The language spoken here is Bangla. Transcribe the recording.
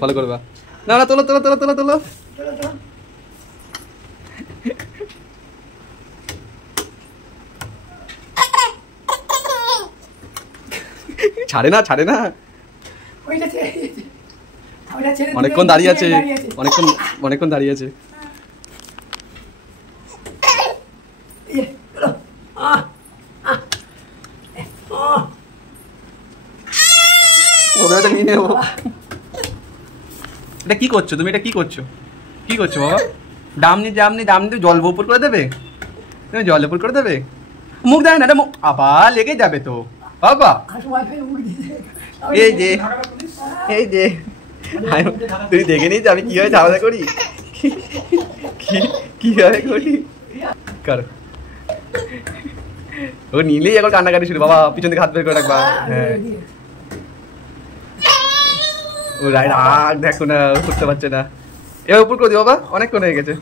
ফলো করবা না না, তোলো তোলো তোলো তোলো তোলো। ছাড়ে না ছাড়ে না, অনেকক্ষণ দাঁড়িয়ে আছে, অনেকক্ষণ দাঁড়িয়ে আছে। নিয়ে নেবো। এটা কি করছো তুমি? এটা কি করছো? কি করছো বাবা? ডামনি জামনি ডামনি তো জল উপর করে দেবে, তুমি জল উপর করে দেবে। মুখ দেয় না, এটা মুখ আবার লেগে যাবে তো বাবা। এই যে এই যে তুই দেখে নিস আমি কিভাবে ঝামেলা করি, কিভাবে করি কর। ও নিলেই এখন কান্নাকাটি শুরু, বাবা পিছন থেকে হাত বের করে রাখবা। হ্যাঁ ও রাগ দেখো না, করতে পারছে না। এবার উপর করে দিও বাবা, অনেকক্ষণ হয়ে গেছে।